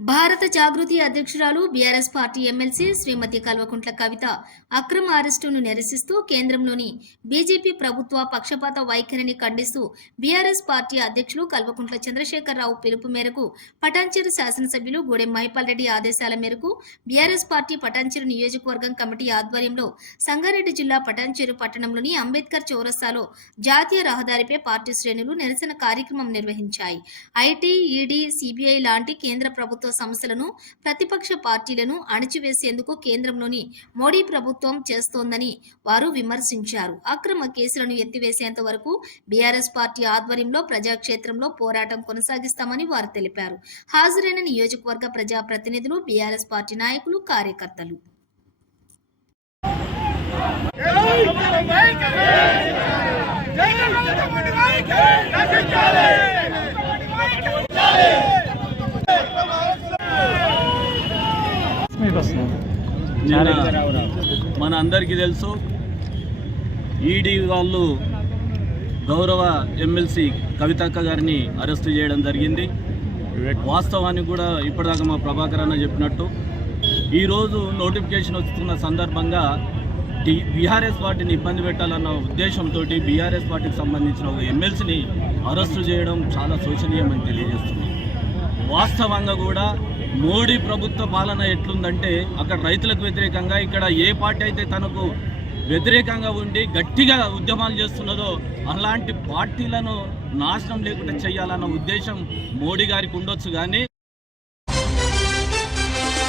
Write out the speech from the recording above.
భారత జాగృతి అధ్యక్షురాలు BRS party MLC Shrimati Kalvakuntla Kavitha అక్రమ అరెస్టును నిరసిస్తూ కేంద్రంలోని బీజేపీ ప్రభుత్వ పక్షపాత వైఖరిని ఖండిస్తూ బీఆర్ఎస్ పార్టీ అధ్యక్షులు కల్వకుంట్ల చంద్రశేఖరరావు పిలుపు మేరకు పటాన్చెరు శాసనసభ్యులు గూడెం మహిపాల్ రెడ్డి ఆదేశాల మేరకు బీఆర్ఎస్ పార్టీ పటాన్చెరు నియోజకవర్గం కమిటీ ఆధ్వర్యంలో సంగారెడ్డి జిల్లా పటాంచెరు పట్టణంలోని అంబేద్కర్ చౌరస్తాలో జాతీయ రహదారిపై పార్టీ శ్రేణులు నిరసన కార్యక్రమం నిర్వహించాయి. ఐటీ ఈడీ సిబిఐ లాంటి కేంద్ర ప్రభుత్వ సంస్థలను ప్రతిపక్ష పార్టీలను అణిచివేసేందుకు కేంద్రంలోని మోడీ ప్రభుత్వం చేస్తోందని వారు విమర్శించారు. అక్రమ కేసులను ఎత్తివేసేంత వరకు బీఆర్ఎస్ పార్టీ ఆధ్వర్యంలో ప్రజాక్షేత్రంలో పోరాటం కొనసాగిస్తామని వారు తెలిపారు. హాజరైన నియోజకవర్గ ప్రజా ప్రతినిధులు బీఆర్ఎస్ పార్టీ నాయకులు కార్యకర్తలు. మన అందరికీ తెలుసు ఈడీ వాళ్ళు గౌరవ ఎమ్మెల్సీ కవితక్క గారిని అరెస్ట్ చేయడం జరిగింది. వాస్తవానికి కూడా ఇప్పటిదాకా మా ప్రభాకర్ అన్న చెప్పినట్టు ఈరోజు నోటిఫికేషన్ వస్తున్న సందర్భంగా టి బీఆర్ఎస్ పార్టీని ఇబ్బంది పెట్టాలన్న ఉద్దేశంతో బీఆర్ఎస్ పార్టీకి సంబంధించిన ఒక ఎమ్మెల్సీని అరెస్టు చేయడం చాలా శోచనీయమని తెలియజేస్తుంది వాస్తవంగా కూడా మోడీ ప్రభుత్వ పాలన ఎట్లుందంటే అక్కడ రైతులకు వ్యతిరేకంగా ఇక్కడ ఏ పార్టీ అయితే తనకు వ్యతిరేకంగా ఉండి గట్టిగా ఉద్యమాలు చేస్తున్నదో అలాంటి పార్టీలను నాశనం లేకుండా చేయాలన్న ఉద్దేశం మోడీ గారికి ఉండొచ్చు. కానీ